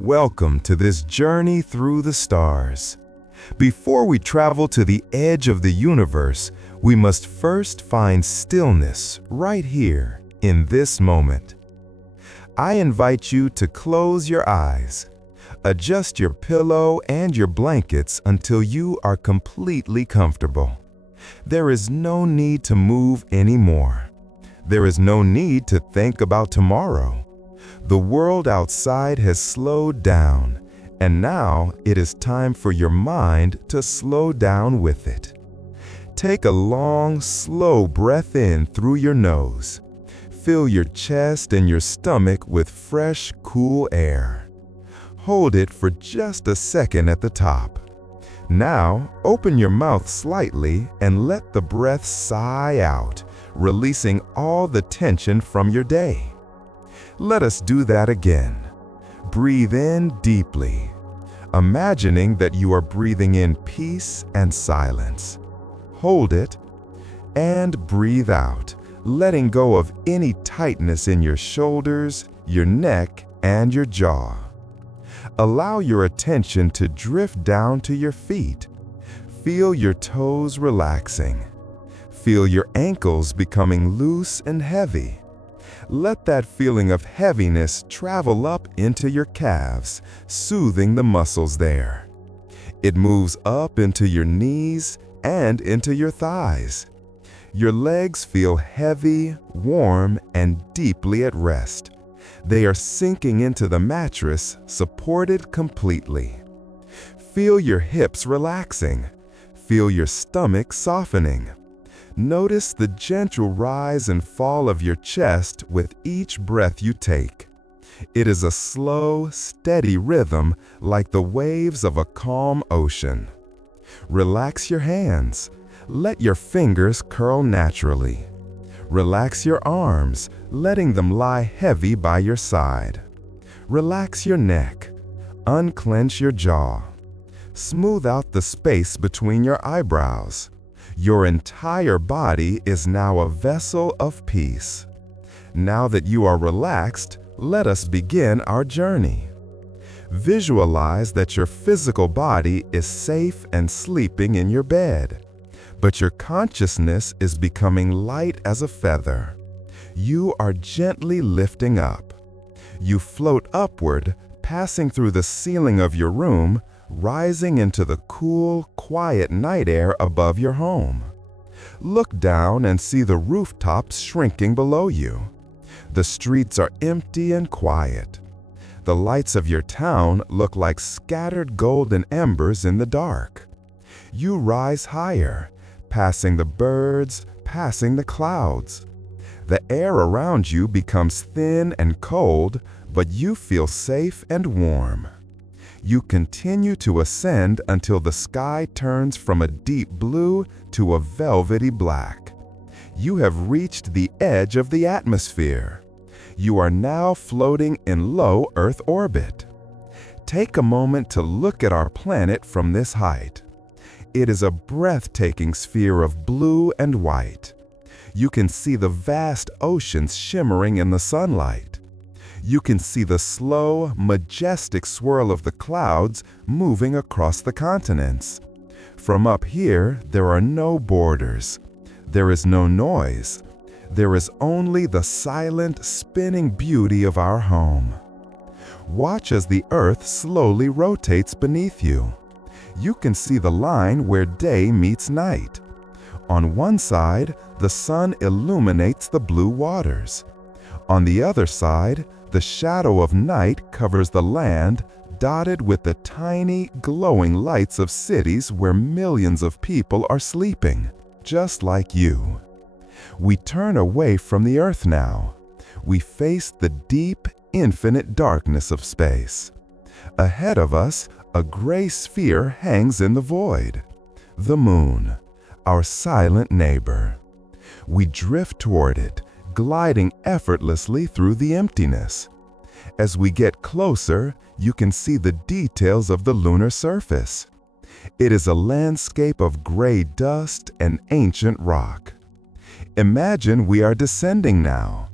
Welcome to this journey through the stars. Before we travel to the edge of the universe, we must first find stillness right here in this moment. I invite you to close your eyes. Adjust your pillow and your blankets until you are completely comfortable. There is no need to move anymore. There is no need to think about tomorrow. The world outside has slowed down, and now it is time for your mind to slow down with it. Take a long, slow breath in through your nose. Fill your chest and your stomach with fresh, cool air. Hold it for just a second at the top. Now, open your mouth slightly and let the breath sigh out, releasing all the tension from your day. Let us do that again. Breathe in deeply, imagining that you are breathing in peace and silence. Hold it, and breathe out, letting go of any tightness in your shoulders, your neck, and your jaw. Allow your attention to drift down to your feet. Feel your toes relaxing. Feel your ankles becoming loose and heavy. Let that feeling of heaviness travel up into your calves, soothing the muscles there. It moves up into your knees and into your thighs. Your legs feel heavy, warm, and deeply at rest. They are sinking into the mattress, supported completely. Feel your hips relaxing. Feel your stomach softening. Notice the gentle rise and fall of your chest with each breath you take. It is a slow, steady rhythm like the waves of a calm ocean. Relax your hands. Let your fingers curl naturally. Relax your arms, letting them lie heavy by your side. Relax your neck. Unclench your jaw. Smooth out the space between your eyebrows. Your entire body is now a vessel of peace. Now that you are relaxed, let us begin our journey. Visualize that your physical body is safe and sleeping in your bed, but your consciousness is becoming light as a feather. You are gently lifting up. You float upward, passing through the ceiling of your room, rising into the cool, quiet night air above your home. Look down and see the rooftops shrinking below you. The streets are empty and quiet. The lights of your town look like scattered golden embers in the dark. You rise higher, passing the birds, passing the clouds. The air around you becomes thin and cold, but you feel safe and warm. You continue to ascend until the sky turns from a deep blue to a velvety black. You have reached the edge of the atmosphere. You are now floating in low Earth orbit. Take a moment to look at our planet from this height. It is a breathtaking sphere of blue and white. You can see the vast oceans shimmering in the sunlight. You can see the slow, majestic swirl of the clouds moving across the continents. From up here, there are no borders. There is no noise. There is only the silent, spinning beauty of our home. Watch as the Earth slowly rotates beneath you. You can see the line where day meets night. On one side, the sun illuminates the blue waters. On the other side, the shadow of night covers the land, dotted with the tiny, glowing lights of cities where millions of people are sleeping, just like you. We turn away from the Earth now. We face the deep, infinite darkness of space. Ahead of us, a gray sphere hangs in the void. The moon, our silent neighbor. We drift toward it, gliding effortlessly through the emptiness. As we get closer, you can see the details of the lunar surface. It is a landscape of gray dust and ancient rock. Imagine we are descending now,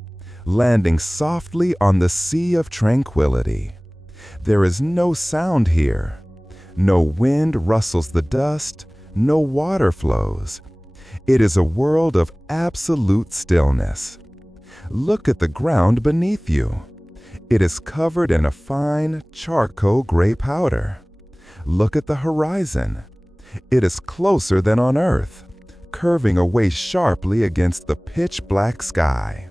landing softly on the sea of tranquility. There is no sound here. No wind rustles the dust, no water flows. It is a world of absolute stillness. Look at the ground beneath you. It is covered in a fine charcoal gray powder. Look at the horizon. It is closer than on Earth, curving away sharply against the pitch-black sky.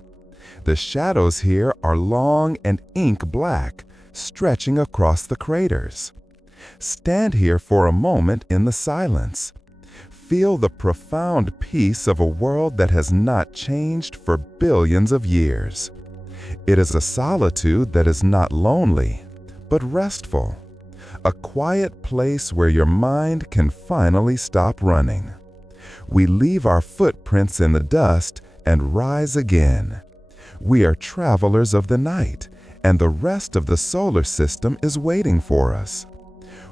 The shadows here are long and ink black, stretching across the craters. Stand here for a moment in the silence. Feel the profound peace of a world that has not changed for billions of years. It is a solitude that is not lonely, but restful. A quiet place where your mind can finally stop running. We leave our footprints in the dust and rise again. We are travelers of the night, and the rest of the solar system is waiting for us.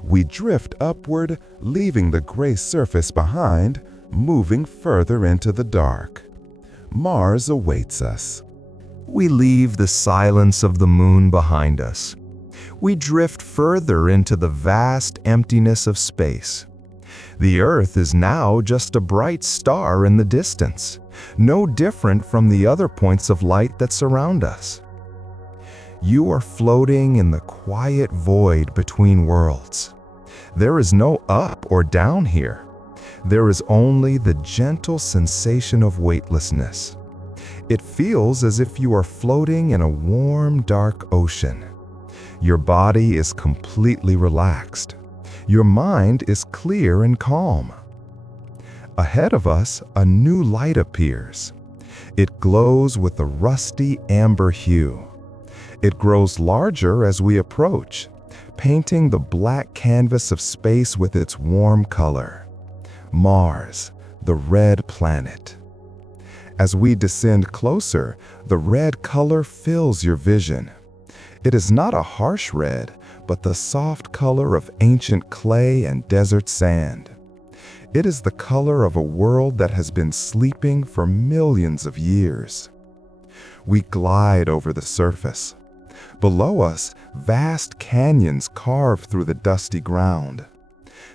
We drift upward, leaving the gray surface behind, moving further into the dark. Mars awaits us. We leave the silence of the moon behind us. We drift further into the vast emptiness of space. The Earth is now just a bright star in the distance, no different from the other points of light that surround us. You are floating in the quiet void between worlds. There is no up or down here. There is only the gentle sensation of weightlessness. It feels as if you are floating in a warm, dark ocean. Your body is completely relaxed. Your mind is clear and calm. Ahead of us, a new light appears. It glows with a rusty amber hue. It grows larger as we approach, painting the black canvas of space with its warm color. Mars, the red planet. As we descend closer, the red color fills your vision. It is not a harsh red, but the soft color of ancient clay and desert sand. It is the color of a world that has been sleeping for millions of years. We glide over the surface. Below us, vast canyons carve through the dusty ground.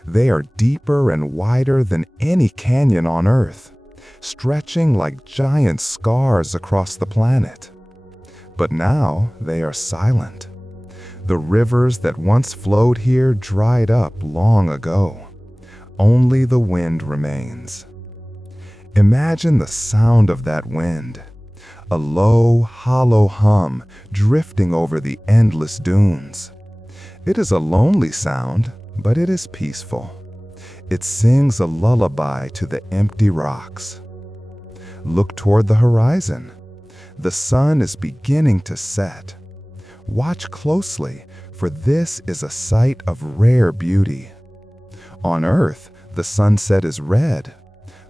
They are deeper and wider than any canyon on Earth, stretching like giant scars across the planet. But now they are silent. The rivers that once flowed here dried up long ago. Only the wind remains. Imagine the sound of that wind. A low, hollow hum drifting over the endless dunes. It is a lonely sound, but it is peaceful. It sings a lullaby to the empty rocks. Look toward the horizon. The sun is beginning to set. Watch closely, for this is a sight of rare beauty. On Earth, the sunset is red,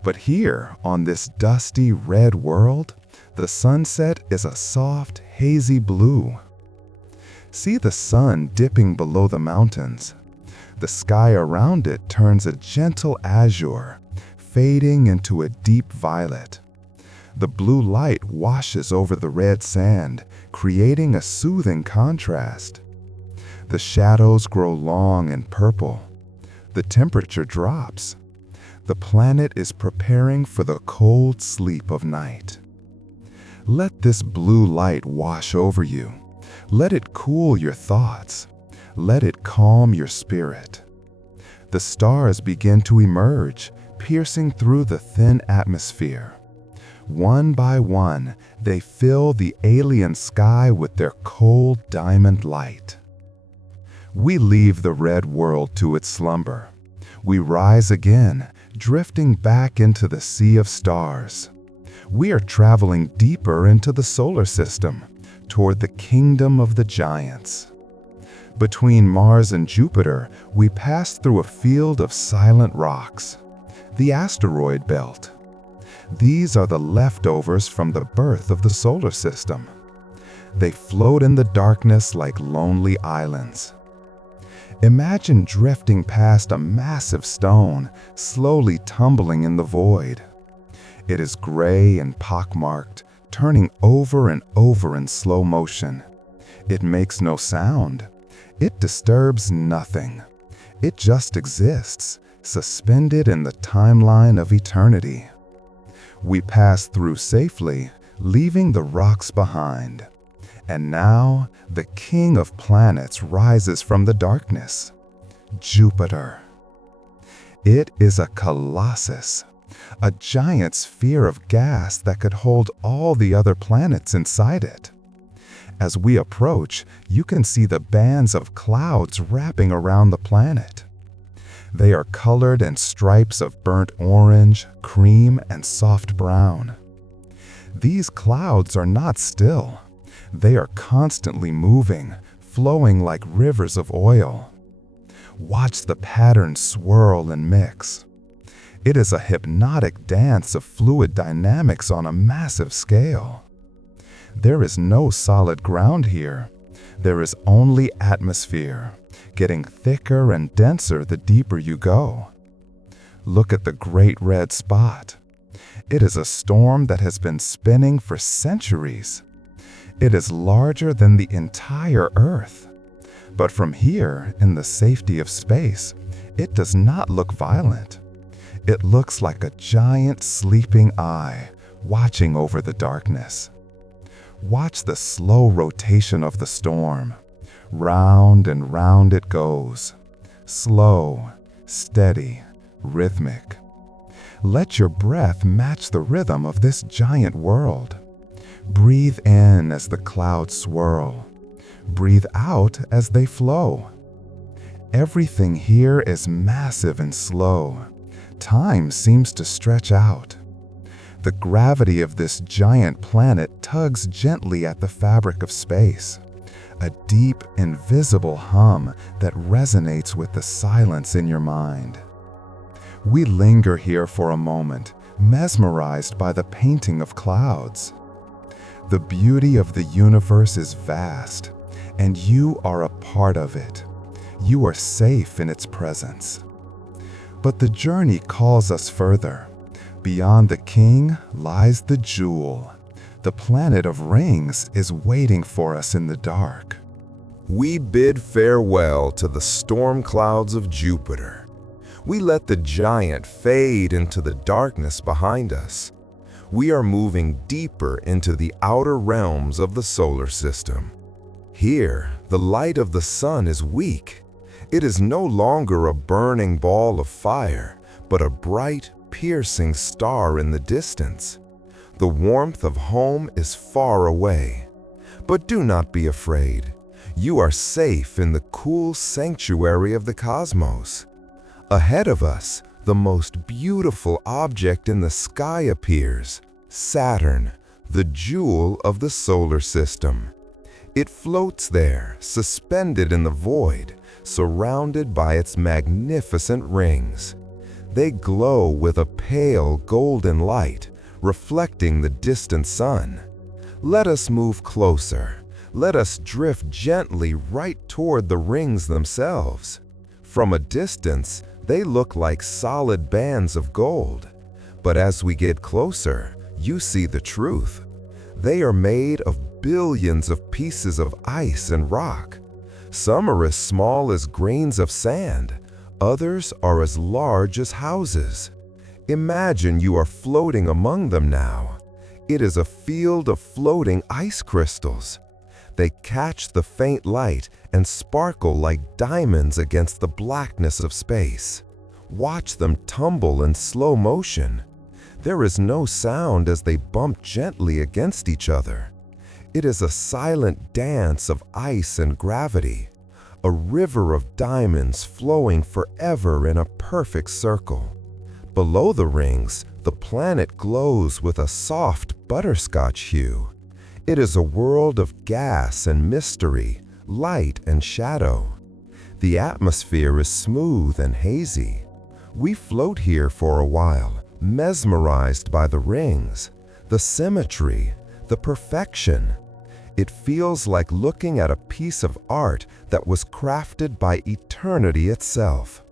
but here, on this dusty red world, the sunset is a soft, hazy blue. See the sun dipping below the mountains. The sky around it turns a gentle azure, fading into a deep violet. The blue light washes over the red sand, creating a soothing contrast. The shadows grow long and purple. The temperature drops. The planet is preparing for the cold sleep of night. Let this blue light wash over you. Let it cool your thoughts. Let it calm your spirit. The stars begin to emerge, piercing through the thin atmosphere. One by one, they fill the alien sky with their cold diamond light. We leave the red world to its slumber. We rise again, drifting back into the sea of stars. We are traveling deeper into the solar system, toward the kingdom of the giants. Between Mars and Jupiter, we pass through a field of silent rocks, the asteroid belt. These are the leftovers from the birth of the solar system. They float in the darkness like lonely islands. Imagine drifting past a massive stone, slowly tumbling in the void. It is gray and pockmarked, turning over and over in slow motion. It makes no sound. It disturbs nothing. It just exists, suspended in the timeline of eternity. We pass through safely, leaving the rocks behind. And now, the king of planets rises from the darkness. Jupiter. It is a colossus, a giant sphere of gas that could hold all the other planets inside it. As we approach, you can see the bands of clouds wrapping around the planet. They are colored in stripes of burnt orange, cream, and soft brown. These clouds are not still. They are constantly moving, flowing like rivers of oil. Watch the patterns swirl and mix. It is a hypnotic dance of fluid dynamics on a massive scale. There is no solid ground here. There is only atmosphere, getting thicker and denser the deeper you go. Look at the great red spot. It is a storm that has been spinning for centuries. It is larger than the entire Earth. But from here, in the safety of space, it does not look violent. It looks like a giant sleeping eye watching over the darkness. Watch the slow rotation of the storm. Round and round it goes. Slow, steady, rhythmic. Let your breath match the rhythm of this giant world. Breathe in as the clouds swirl. Breathe out as they flow. Everything here is massive and slow. Time seems to stretch out. The gravity of this giant planet tugs gently at the fabric of space. A deep, invisible hum that resonates with the silence in your mind. We linger here for a moment, mesmerized by the painting of clouds. The beauty of the universe is vast, and you are a part of it. You are safe in its presence. But the journey calls us further. Beyond the king lies the jewel. The planet of rings is waiting for us in the dark. We bid farewell to the storm clouds of Jupiter. We let the giant fade into the darkness behind us. We are moving deeper into the outer realms of the solar system. Here, the light of the sun is weak. It is no longer a burning ball of fire, but a bright, piercing star in the distance. The warmth of home is far away. But do not be afraid. You are safe in the cool sanctuary of the cosmos. Ahead of us, the most beautiful object in the sky appears, Saturn, the jewel of the solar system. It floats there, suspended in the void, surrounded by its magnificent rings. They glow with a pale golden light, reflecting the distant sun. Let us move closer. Let us drift gently right toward the rings themselves. From a distance, they look like solid bands of gold. But as we get closer, you see the truth. They are made of billions of pieces of ice and rock. Some are as small as grains of sand. Others are as large as houses. Imagine you are floating among them now. It is a field of floating ice crystals. They catch the faint light and sparkle like diamonds against the blackness of space. Watch them tumble in slow motion. There is no sound as they bump gently against each other. It is a silent dance of ice and gravity. A river of diamonds flowing forever in a perfect circle. Below the rings, the planet glows with a soft butterscotch hue. It is a world of gas and mystery, light and shadow. The atmosphere is smooth and hazy. We float here for a while, mesmerized by the rings, the symmetry, the perfection. It feels like looking at a piece of art that was crafted by eternity itself.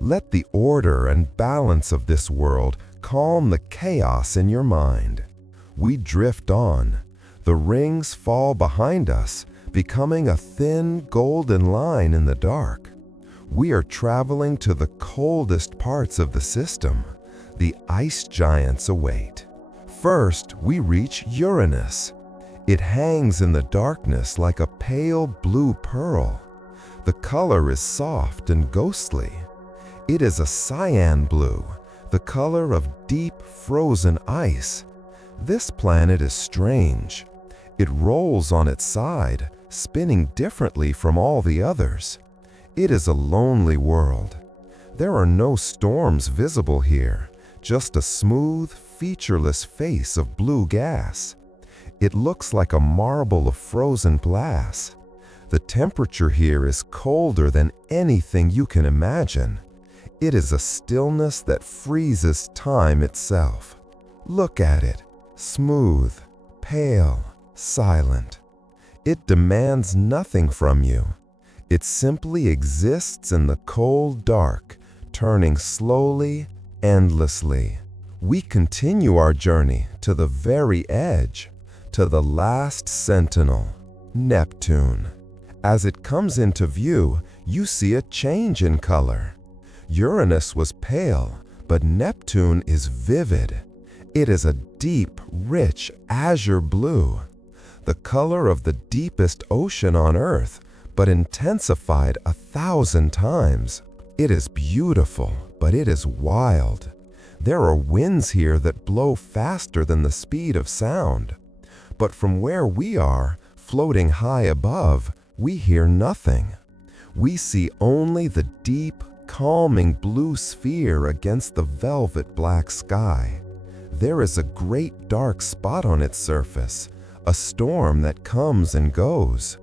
Let the order and balance of this world calm the chaos in your mind. We drift on. The rings fall behind us, becoming a thin golden line in the dark. We are traveling to the coldest parts of the system. The ice giants await. First, we reach Uranus. It hangs in the darkness like a pale blue pearl. The color is soft and ghostly. It is a cyan blue, the color of deep frozen ice. This planet is strange. It rolls on its side, spinning differently from all the others. It is a lonely world. There are no storms visible here, just a smooth, featureless face of blue gas. It looks like a marble of frozen glass. The temperature here is colder than anything you can imagine. It is a stillness that freezes time itself. Look at it, smooth, pale, silent. It demands nothing from you. It simply exists in the cold dark, turning slowly, endlessly. We continue our journey to the very edge, to the last sentinel, Neptune. As it comes into view, you see a change in color. Uranus was pale, but Neptune is vivid. It is a deep, rich azure blue, the color of the deepest ocean on Earth, but intensified 1,000 times. It is beautiful, but it is wild. There are winds here that blow faster than the speed of sound. But from where we are, floating high above, we hear nothing. We see only the deep, calming blue sphere against the velvet black sky. There is a great dark spot on its surface, a storm that comes and goes.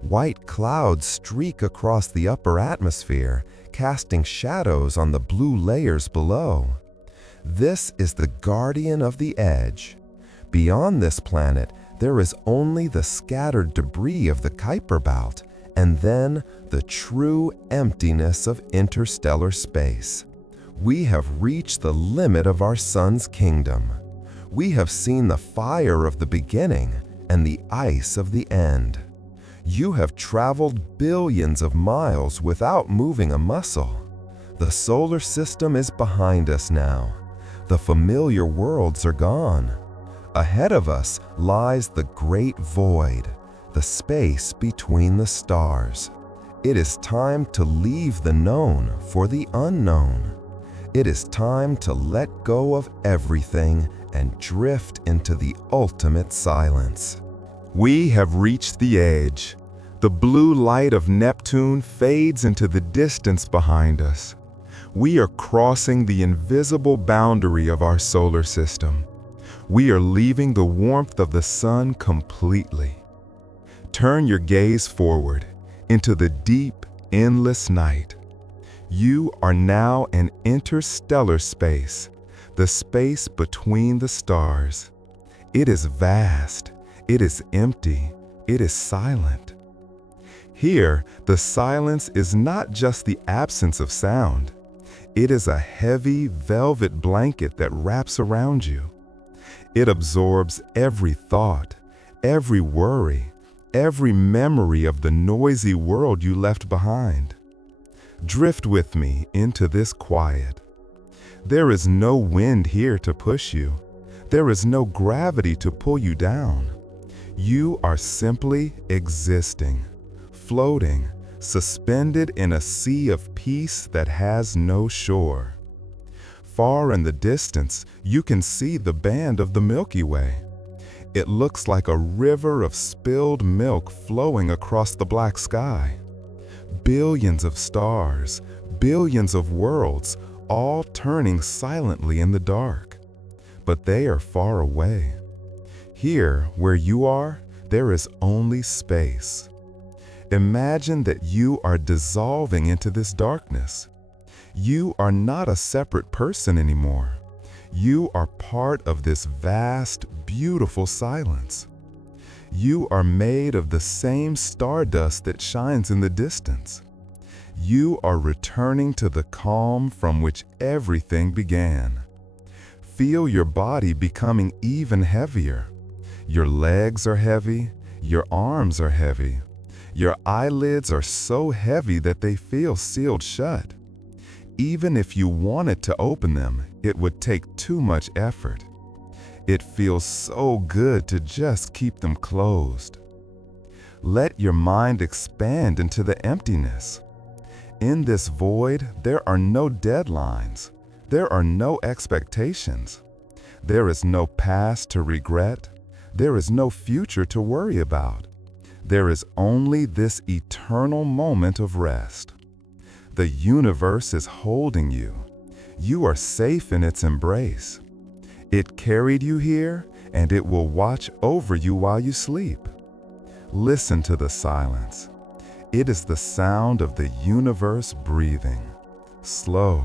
White clouds streak across the upper atmosphere, casting shadows on the blue layers below. This is the guardian of the edge. Beyond this planet, there is only the scattered debris of the Kuiper Belt, and then the true emptiness of interstellar space. We have reached the limit of our sun's kingdom. We have seen the fire of the beginning and the ice of the end. You have traveled billions of miles without moving a muscle. The solar system is behind us now. The familiar worlds are gone. Ahead of us lies the great void, the space between the stars. It is time to leave the known for the unknown. It is time to let go of everything and drift into the ultimate silence. We have reached the edge. The blue light of Neptune fades into the distance behind us. We are crossing the invisible boundary of our solar system. We are leaving the warmth of the sun completely. Turn your gaze forward into the deep, endless night. You are now in interstellar space, the space between the stars. It is vast, it is empty, it is silent. Here, the silence is not just the absence of sound. It is a heavy velvet blanket that wraps around you. It absorbs every thought, every worry, every memory of the noisy world you left behind. Drift with me into this quiet. There is no wind here to push you. There is no gravity to pull you down. You are simply existing, floating, suspended in a sea of peace that has no shore. Far in the distance, you can see the band of the Milky Way. It looks like a river of spilled milk flowing across the black sky. Billions of stars, billions of worlds, all turning silently in the dark. But they are far away. Here, where you are, there is only space. Imagine that you are dissolving into this darkness. You are not a separate person anymore. You are part of this vast, beautiful silence. You are made of the same stardust that shines in the distance. You are returning to the calm from which everything began. Feel your body becoming even heavier. Your legs are heavy, Your arms are heavy. Your eyelids are so heavy that they feel sealed shut. Even if you wanted to open them, it would take too much effort. It feels so good to just keep them closed. Let your mind expand into the emptiness. In this void, there are no deadlines. There are no expectations. There is no past to regret. There is no future to worry about. There is only this eternal moment of rest. The universe is holding you. You are safe in its embrace. It carried you here, and it will watch over you while you sleep. Listen to the silence. It is the sound of the universe breathing. Slow,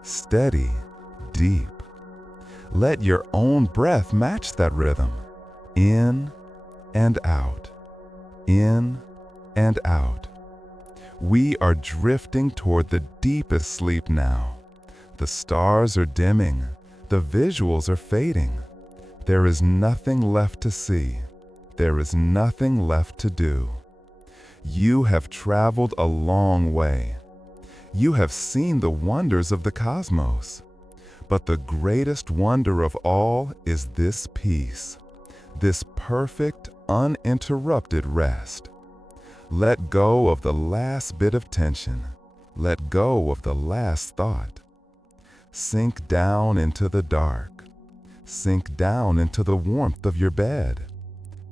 steady, deep. Let your own breath match that rhythm. In and out. In and out. We are drifting toward the deepest sleep now. The stars are dimming. The visuals are fading. There is nothing left to see. There is nothing left to do. You have traveled a long way. You have seen the wonders of the cosmos. But the greatest wonder of all is this peace, this perfect, uninterrupted rest. Let go of the last bit of tension. Let go of the last thought. Sink down into the dark. Sink down into the warmth of your bed.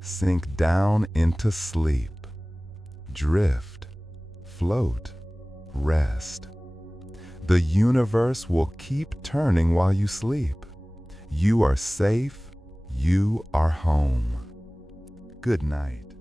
Sink down into sleep. Drift, float, rest. The universe will keep turning while you sleep. You are safe. You are home. Good night.